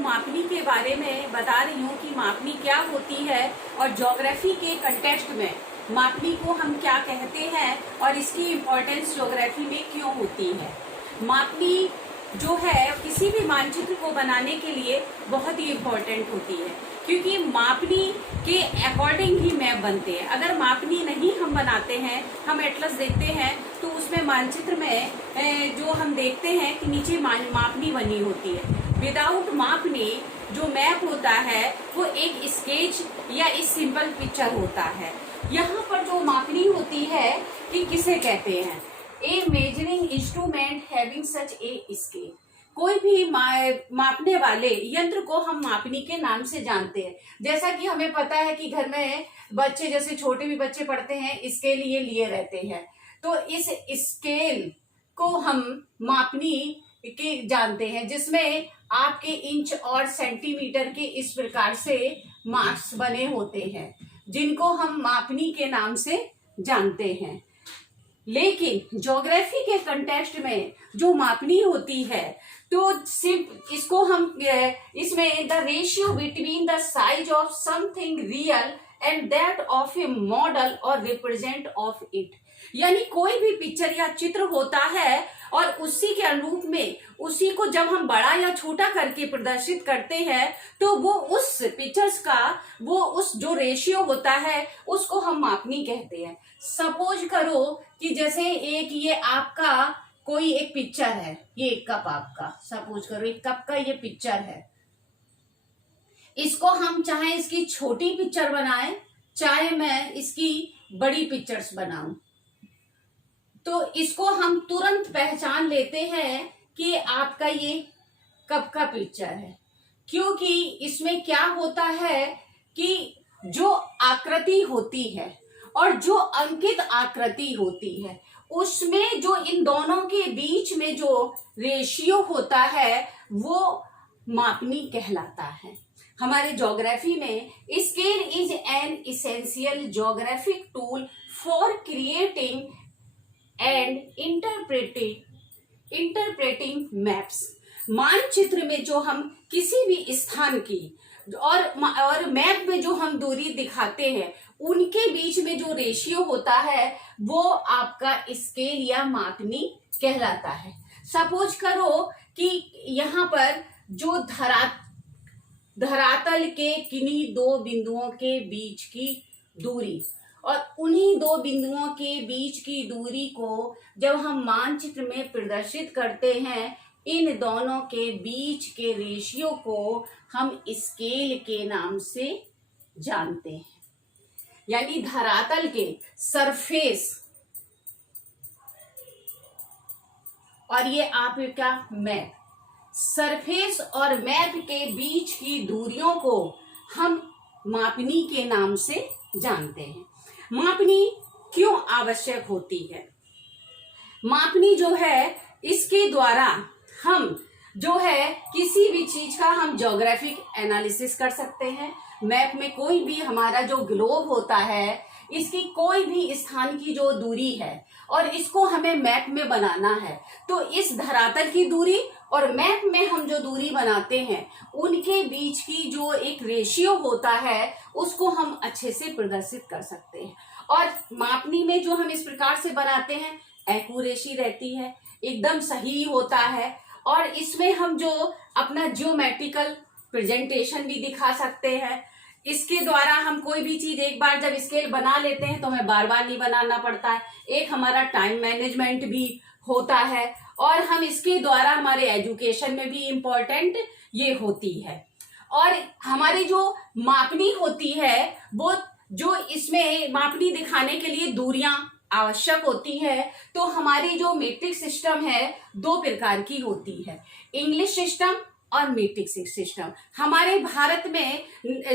मापनी के बारे में बता रही हूँ कि मापनी क्या होती है और ज्योग्राफी के कंटेक्स्ट में मापनी को हम क्या कहते हैं और इसकी इम्पोर्टेंस ज्योग्राफी में क्यों होती है। मापनी जो है किसी भी मानचित्र को बनाने के लिए बहुत ही इम्पोर्टेंट होती है, क्योंकि मापनी के अकॉर्डिंग ही मैप बनते हैं। अगर मापनी नहीं हम बनाते हैं, हम एटलस देखते हैं, तो उसमें मानचित्र में जो हम देखते हैं कि नीचे मापनी बनी होती है। विदाउट मापनी जो मैप होता है वो एक स्केच या एक सिंपल पिक्चर होता है। यहाँ पर जो मापनी होती है कि किसे कहते हैं, a measuring instrument having such a scale. कोई भी मापने वाले यंत्र को हम मापनी के नाम से जानते हैं। जैसा कि हमें पता है कि घर में बच्चे, जैसे छोटे भी बच्चे पढ़ते हैं, स्केल ये लिए रहते हैं, तो इस स्केल को हम मापनी के जानते हैं, जिसमें आपके इंच और सेंटीमीटर के इस प्रकार से मार्क्स बने होते हैं, जिनको हम मापनी के नाम से जानते हैं। लेकिन ज्योग्राफी के कंटेक्स्ट में जो मापनी होती है, तो सिर्फ इसको हम इसमें the ratio between the size of something real and that of A model और रिप्रेजेंट ऑफ इट। यानी कोई भी पिक्चर या चित्र होता है और उसी के अनुरूप में उसी को जब हम बड़ा या छोटा करके प्रदर्शित करते हैं, तो वो उस पिक्चर्स का वो उस जो रेशियो होता है उसको हम मापनी कहते हैं। सपोज करो कि जैसे एक ये आपका कोई एक पिक्चर है, ये एक कप आपका, सपोज करो एक कप का ये पिक्चर है। इसको हम चाहे इसकी छोटी पिक्चर बनाएं, चाहे मैं इसकी बड़ी पिक्चर्स बनाऊं, तो इसको हम तुरंत पहचान लेते हैं कि आपका ये कप का पिक्चर है। क्योंकि इसमें क्या होता है कि जो आकृति होती है और जो अंकित आकृति होती है, उसमें जो इन दोनों के बीच में जो रेशियो होता है वो मापनी कहलाता है। हमारे ज्योग्राफी में scale is an essential geographic tool for creating and interpreting maps. मानचित्र में जो हम किसी भी स्थान की और मैप में जो हम दूरी दिखाते हैं, उनके बीच में जो रेशियो होता है वो आपका स्केल या मापनी कहलाता है। सपोज करो कि यहाँ पर जो धरातल के किन्हीं दो बिंदुओं के बीच की दूरी और उन्हीं दो बिंदुओं के बीच की दूरी को जब हम मानचित्र में प्रदर्शित करते हैं, इन दोनों के बीच के रेशियो को हम स्केल के नाम से जानते हैं। यानी धरातल के सरफेस और ये आपका मैप, सरफेस और मैप के बीच की दूरियों को हम मापनी के नाम से जानते हैं। मापनी क्यों आवश्यक होती है? मापनी जो है, इसके द्वारा हम जो है किसी भी चीज का हम ज्योग्राफिक एनालिसिस कर सकते हैं। मैप में कोई भी हमारा जो ग्लोब होता है, इसकी कोई भी स्थान की जो दूरी है और इसको हमें मैप में बनाना है, तो इस धरातल की दूरी और मैप में हम जो दूरी बनाते हैं उनके बीच की जो एक रेशियो होता है उसको हम अच्छे से प्रदर्शित कर सकते हैं। और मापनी में जो हम इस प्रकार से बनाते हैं, एक्यूरेसी रहती है, एकदम सही होता है, और इसमें हम जो अपना जियोमेट्रिकल प्रेजेंटेशन भी दिखा सकते हैं। इसके द्वारा हम कोई भी चीज एक बार जब स्केल बना लेते हैं तो हमें बार बार नहीं बनाना पड़ता है। एक हमारा टाइम मैनेजमेंट भी होता है और हम इसके द्वारा हमारे एजुकेशन में भी इम्पोर्टेंट ये होती है। और हमारी जो मापनी होती है, वो जो इसमें मापनी दिखाने के लिए दूरियां आवश्यक होती है, तो हमारी जो मीट्रिक सिस्टम है दो प्रकार की होती है, इंग्लिश सिस्टम और मीट्रिक सिस्टम। हमारे भारत में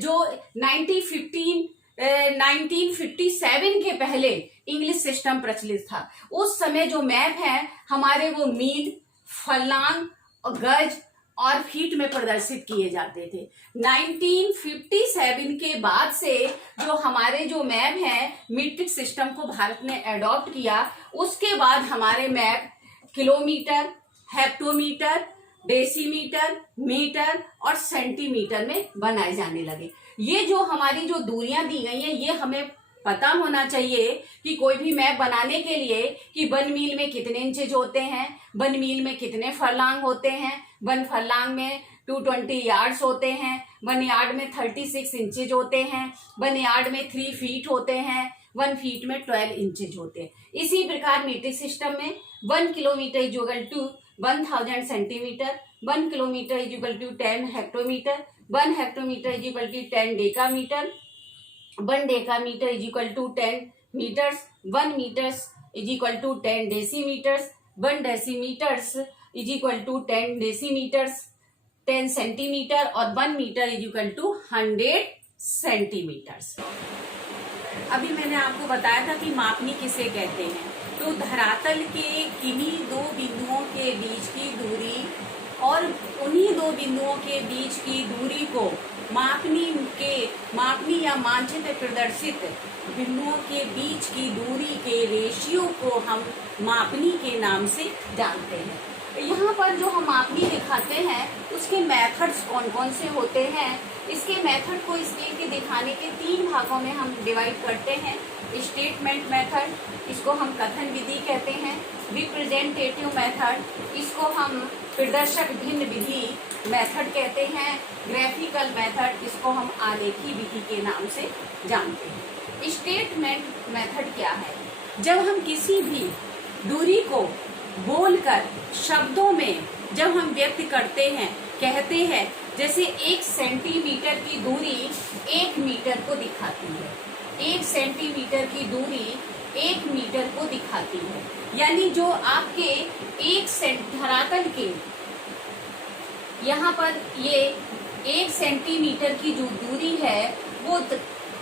जो 1957 के पहले इंग्लिश सिस्टम प्रचलित था, उस समय जो मैप है हमारे वो मील, फर्लांग, गज और फीट में प्रदर्शित किए जाते थे। 1957 के बाद से जो हमारे जो मैप हैं मीट्रिक सिस्टम को भारत ने एडॉप्ट किया। उसके बाद हमारे map kilometre, hectometre, decimetre, metre और सेंटीमीटर में बनाए जाने लगे। ये जो हमारी जो दूरियां दी गई हैं, ये हमें पता होना चाहिए कि कोई भी मैप बनाने के लिए कि 1 मील में कितने इंचेज होते हैं, 1 मील में कितने फरलांग होते हैं, 1 फरलांग में 220 यार्ड्स होते हैं, 1 यार्ड में 36 इंचेज होते हैं, 1 यार्ड में 3 फीट होते हैं, 1 फीट में 12 इंचेज होते हैं। इसी प्रकार मीट्रिक सिस्टम में 1 kilometre is equal to 1000 centimetre, 1 kilometre is equal to 10 hectometre, 1 hectometre is equal to 10 decametre, 1 decametre is equal to 10 metres, 1 metres is equal to 10 decimetres, 1 decimetres is equal to 10 decimetres, 10 centimetre और 1 metre is equal to 100 centimetres. अभी मैंने आपको बताया था कि मापनी किसे कहते हैं। तो धरातल के किन्हीं दो बिंदुओं के बीच की दूरी और उन्हीं दो बिंदुओं के बीच की दूरी को मापनी या मानचित्र प्रदर्शित बिंदुओं के बीच की दूरी के रेशियो को हम मापनी के नाम से जानते हैं। यहाँ पर जो हम मापनी दिखाते हैं उसके मेथड्स कौन कौन से होते हैं। इसके मेथड को स्केल के दिखाने के 3 भागों में हम डिवाइड करते हैं। स्टेटमेंट मेथड, इसको हम कथन विधि कहते हैं। रिप्रेजेंटेटिव मेथड, इसको हम प्रदर्शक भिन्न विधि मेथड कहते हैं। ग्राफिकल मेथड, इसको हम आलेखी विधि के नाम से जानते हैं। स्टेटमेंट मेथड क्या है? जब हम किसी भी दूरी को बोलकर शब्दों में जब हम व्यक्त करते हैं, कहते हैं, जैसे 1 सेंटीमीटर की दूरी 1 मीटर को दिखाती है, 1 सेंटीमीटर की दूरी 1 मीटर को दिखाती है। यानी जो आपके 1 धरातल के यहाँ पर ये 1 सेंटीमीटर की जो दूरी है वो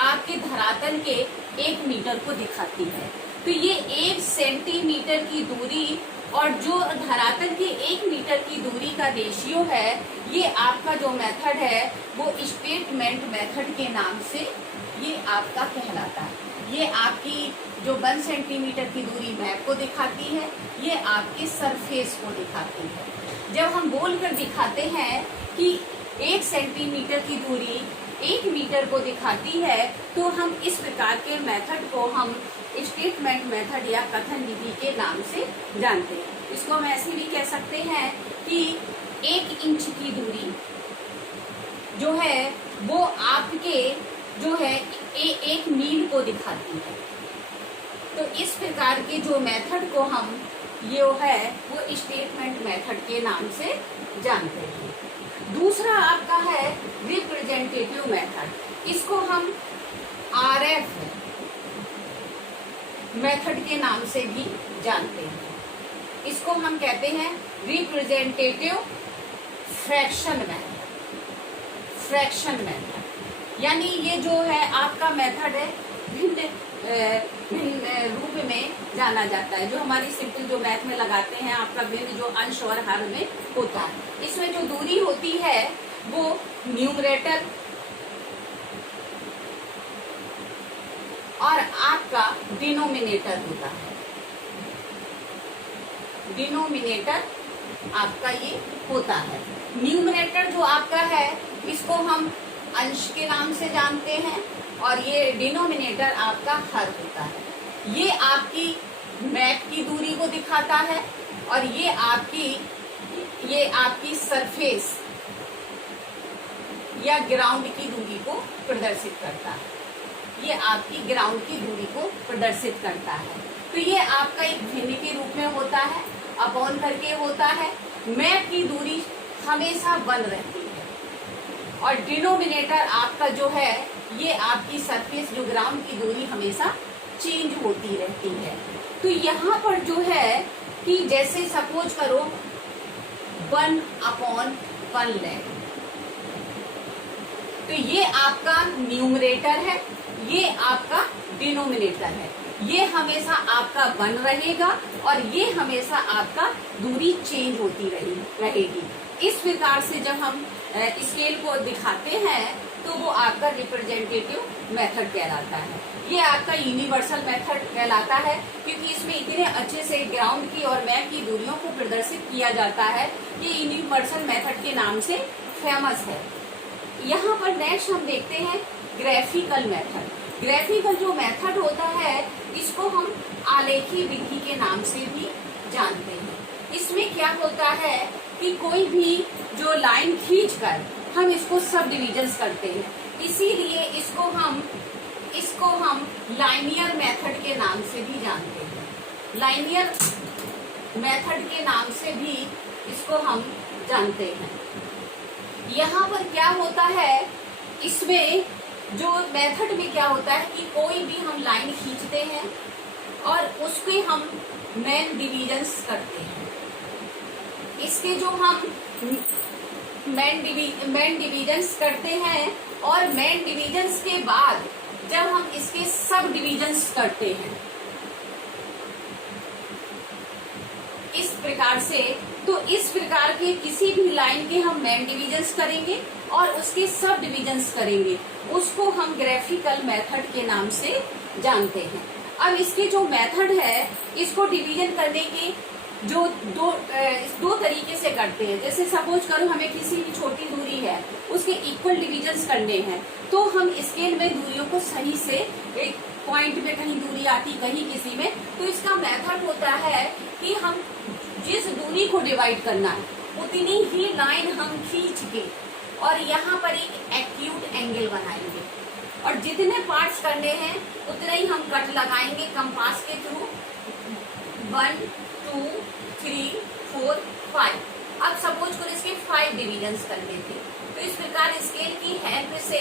आपके धरातल के 1 मीटर को दिखाती है। तो ये 1 सेंटीमीटर की दूरी और जो धरातल के 1 मीटर की दूरी का रेशियो है, ये आपका जो मेथड है वो स्टेटमेंट मेथड के नाम से ये आपका कहलाता है। ये आपकी जो 1 सेंटीमीटर की दूरी मैप को दिखाती है, ये आपके सरफेस को दिखाती है। जब हम बोलकर दिखाते हैं कि 1 सेंटीमीटर की दूरी 1 मीटर को दिखाती है, तो हम इस प्रकार के मेथड को हम स्टेटमेंट मेथड या कथन विधि के नाम से जानते हैं। इसको हम ऐसे भी कह सकते हैं कि 1 इंच की दूरी जो है वो आपके जो है 1 मील को दिखाती है। तो इस प्रकार के जो मेथड को हम ये है वो स्टेटमेंट मेथड के नाम से जानते हैं। दूसरा आपका है रिप्रेजेंटेटिव मेथड, इसको हम RF मेथड के नाम से भी जानते हैं। इसको हम कहते हैं रिप्रेजेंटेटिव फ्रैक्शन मेथड। यानी ये जो है आपका मेथड है भिन्न रूप में जाना जाता है। जो हमारी सिंपल जो मैथ में लगाते हैं आपका भिन्न जो अंश और हर में होता है। इसमें जो दूरी होती है वो न्यूमरेटर और आपका डिनोमिनेटर होता है। डिनोमिनेटर आपका ये होता है। न्यूमरेटर जो आपका है इसको हम अंश के नाम से जानते हैं और ये डिनोमिनेटर आपका हर होता है। ये आपकी मैप की दूरी को दिखाता है और ये आपकी सरफेस या ग्राउंड की दूरी को प्रदर्शित करता है। ये आपकी ग्राउंड की दूरी को प्रदर्शित करता है। तो ये आपका एक भिन्न के रूप में होता है, अपॉन करके होता है। मैप की दूरी हमेशा 1 रहती है और डिनोमिनेटर आपका जो है ये आपकी सरफेस जो ग्राउंड की दूरी हमेशा चेंज होती रहती है। तो यहाँ पर जो है कि जैसे सपोज करो 1/1 लैख, तो ये आपका न्यूमरेटर है, ये आपका डिनोमिनेटर है। ये हमेशा आपका 1 रहेगा और ये हमेशा आपका दूरी चेंज होती रहेगी। इस प्रकार से जब हम स्केल को दिखाते हैं तो वो आपका रिप्रेजेंटेटिव मेथड कहलाता है। ये आपका यूनिवर्सल मेथड कहलाता है क्योंकि इसमें इतने अच्छे से ग्राउंड की और मैप की दूरियों को प्रदर्शित किया जाता है ये यूनिवर्सल मेथड के नाम से फेमस है। यहाँ पर नेक्स्ट हम देखते हैं ग्राफिकल मेथड। ग्राफिकल जो मेथड होता है इसको हम आलेखी विधि के नाम से भी जानते हैं। इसमें क्या होता है कि कोई भी जो लाइन खींचकर हम इसको सब डिविजन्स करते हैं, इसीलिए इसको हम लाइनियर मेथड के नाम से भी जानते हैं। लाइनियर मेथड के नाम से भी इसको हम जानते हैं। यहाँ पर क्या होता है, इसमें जो मेथड में क्या होता है कि कोई भी हम लाइन खींचते हैं और उसके हम मेन डिविजन्स करते हैं। इसके जो हम मेन डिविजन्स करते हैं और मेन डिविजन्स के बाद जब हम इसके सब डिविजन्स करते हैं इस प्रकार से, तो इस प्रकार के किसी भी लाइन के हम मेन डिविजन्स करेंगे और उसके सब डिविजन्स करेंगे, उसको हम ग्राफिकल मेथड के नाम से जानते हैं। अब इसके जो मेथड है इसको डिवीजन करने के जो दो तरीके से करते हैं। जैसे सपोज करो हमें किसी भी छोटी दूरी है उसके इक्वल डिविजन्स करने हैं, तो हम स्केल में दूरियों को सही से एक पॉइंट में कहीं दूरी आती कहीं किसी में, तो इसका मेथड होता है कि हम जिस दूरी को डिवाइड करना है उतनी ही लाइन हम खींच के और यहाँ पर एक एक्यूट एंगल बनाएंगे और जितने पार्ट्स करने हैं उतने ही हम कट लगाएंगे कंपास के थ्रू। 1 2 3 4 5। अब सपोज करो इसके 5 डिविजन्स करने थे, तो इस प्रकार स्केल की हेल्प से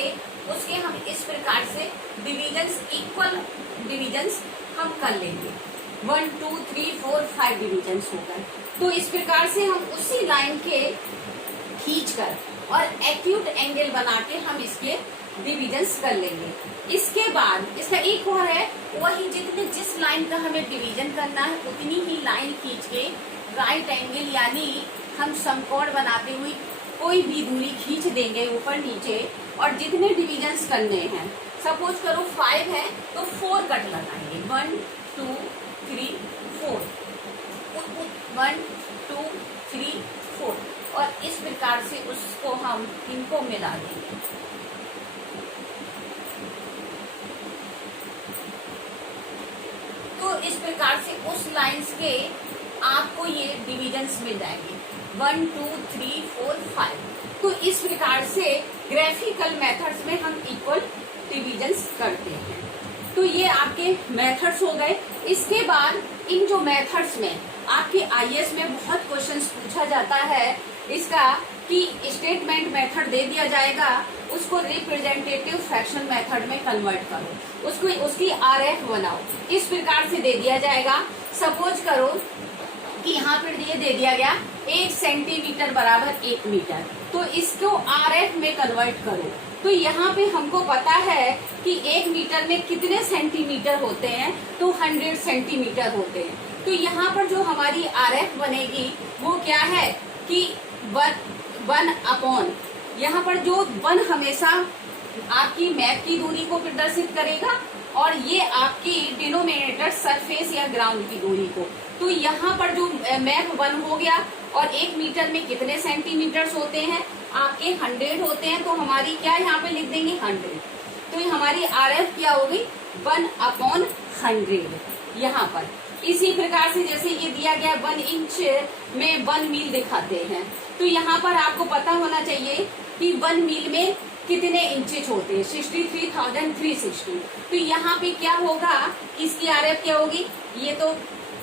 उसके हम इस प्रकार से डिविजन्स, इक्वल डिविजन्स हम कर लेंगे। 1 2 3 4 5 डिविजन्स हो गए। तो इस प्रकार से हम उसी लाइन के खींचकर और एक्यूट एंगल बना के हम इसके डिविजन्स कर लेंगे। इसके बाद इसका एक और है, वही जिस लाइन का हमें डिवीजन करना है उतनी ही लाइन खींच के राइट एंगल यानी हम समकोण बनाते हुए कोई भी दूरी खींच देंगे ऊपर नीचे और जितने डिविजन्स करने हैं, सपोज करो 5 है तो 4 कट लगाएंगे। 1 2 3 4 1 2 3 4 और इस प्रकार से उसको हम इनको मिला देंगे। तो इस प्रकार से उस लाइंस के आपको ये डिविजन्स मिल जाएंगे 1 2 3 4 5। तो इस प्रकार से ग्राफिकल मेथड्स में हम इक्वल डिविजन्स करते हैं। तो ये आपके मेथड्स हो गए। इसके बाद इन जो मेथड्स में आपके आईएएस में बहुत क्वेश्चंस पूछा जाता है इसका कि स्टेटमेंट मेथड दे दिया जाएगा, उसको रिप्रेजेंटेटिव फ्रैक्शन मेथड में कन्वर्ट करो, उसकी आरएफ बनाओ, इस प्रकार से दे दिया जाएगा। सपोज करो कि यहाँ पर ये दे दिया गया 1 सेंटीमीटर बराबर 1 मीटर, तो इसको आरएफ में कन्वर्ट करो। तो यहाँ पे हमको पता है कि 1 मीटर में कितने सेंटीमीटर होते हैं, तो 100 सेंटीमीटर होते हैं। तो यहाँ पर जो हमारी आरएफ बनेगी वो क्या है कि 1 अपॉन, यहाँ पर जो 1 हमेशा आपकी मैप की दूरी को प्रदर्शित करेगा और ये आपकी डिनोमिनेटर सरफेस या ग्राउंड की दूरी को। तो यहाँ पर जो मैप 1 हो गया और 1 मीटर में कितने सेंटीमीटर्स होते हैं, आपके 100 होते हैं, तो हमारी क्या यहाँ पे लिख देंगे 100। तो ये हमारी आरएफ क्या हो गई 1 अपॉन 100 यहाँ पर। इसी प्रकार से जैसे ये दिया गया 1 इंच में 1 मील दिखाते हैं, तो यहाँ पर आपको पता होना चाहिए कि 1 मील में कितने इंचेज होते हैं, 63,360। तो यहाँ पे क्या होगा, इसकी आरएफ क्या होगी, ये तो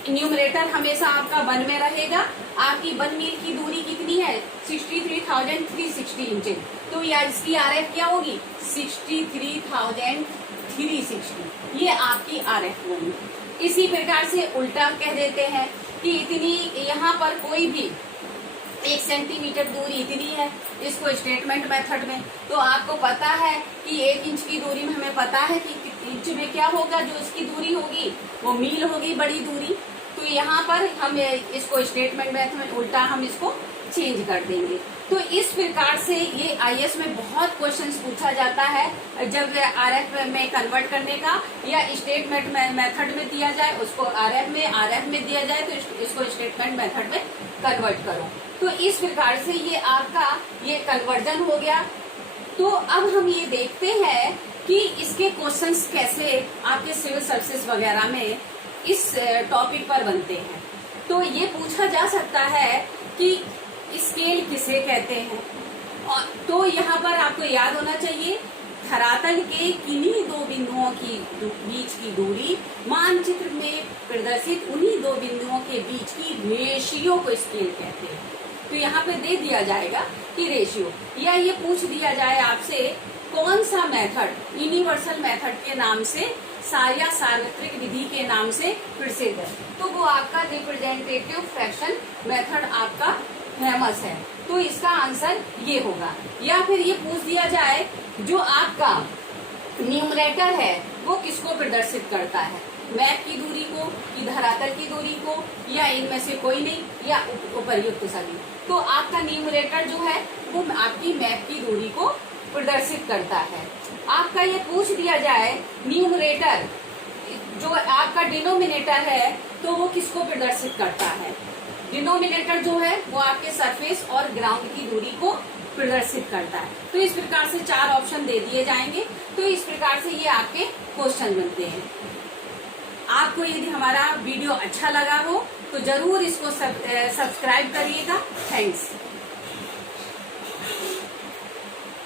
न्यूमरेटर हमेशा आपका 1 में रहेगा। आपकी 1 मील की दूरी कितनी है 63,360 इंचेज, तो या इसकी आरएफ क्या होगी 63,360, ये आपकी आरएफ होगी। इसी प्रकार से उल्टा कह देते हैं कि इतनी यहाँ पर कोई भी 1 सेंटीमीटर दूरी इतनी है, इसको स्टेटमेंट मेथड में तो आपको पता है कि 1 इंच की दूरी में हमें पता है कि इंच में क्या होगा, जो इसकी दूरी होगी वो मील होगी, बड़ी दूरी। तो यहाँ पर हम इसको स्टेटमेंट मेथड में उल्टा हम इसको चेंज कर देंगे। तो इस प्रकार से ये आईएएस में बहुत क्वेश्चंस पूछा जाता है जब आरएफ में कन्वर्ट करने का, या स्टेटमेंट मेथड में दिया जाए उसको आरएफ में दिया जाए तो इसको स्टेटमेंट मेथड में कन्वर्ट करो। तो इस प्रकार से ये आपका ये कन्वर्जन हो गया। तो अब हम ये देखते हैं कि इसके क्वेश्चंस कैसे आपके सिविल सर्विसेज वगैरह में इस टॉपिक पर बनते हैं। तो ये पूछा जा सकता है कि स्केल किसे कहते हैं। और तो यहाँ पर आपको याद होना चाहिए धरातल के किन्हीं दो बिंदुओं की बीच की दूरी मानचित्र में प्रदर्शित उन्हीं दो बिंदुओं के बीच की रेशियो को स्केल कहते हैं। तो यहाँ पे दे दिया जाएगा कि रेशियो, या ये पूछ दिया जाए आपसे कौन सा मेथड यूनिवर्सल मेथड के नाम से या सार्वत्रिक विधि के नाम से प्रसिद्ध है, तो वो आपका रिप्रेजेंटेटिव फ्रैक्शन मेथड आपका फेमस है। तो इसका आंसर ये होगा। या फिर ये पूछ दिया जाए जो आपका न्यूमरेटर है वो किसको प्रदर्शित करता है, मैप की दूरी को कि धरातल की दूरी को, या इनमें से कोई नहीं, या उपर्युक्त सभी। तो आपका न्यूमरेटर जो है वो आपकी मैप की दूरी को प्रदर्शित करता है। आपका ये पूछ दिया जाए न्यूमरेटर जो आपका डिनोमिनेटर है तो वो किसको प्रदर्शित करता है, डिनोमिनेटर जो है वो आपके सरफेस और ग्राउंड की दूरी को प्रदर्शित करता है। तो इस प्रकार से 4 ऑप्शन दे दिए जाएंगे। तो इस प्रकार से ये आपके क्वेश्चन बनते हैं। आपको यदि हमारा वीडियो अच्छा लगा हो तो जरूर इसको सब्सक्राइब करिएगा। थैंक्स।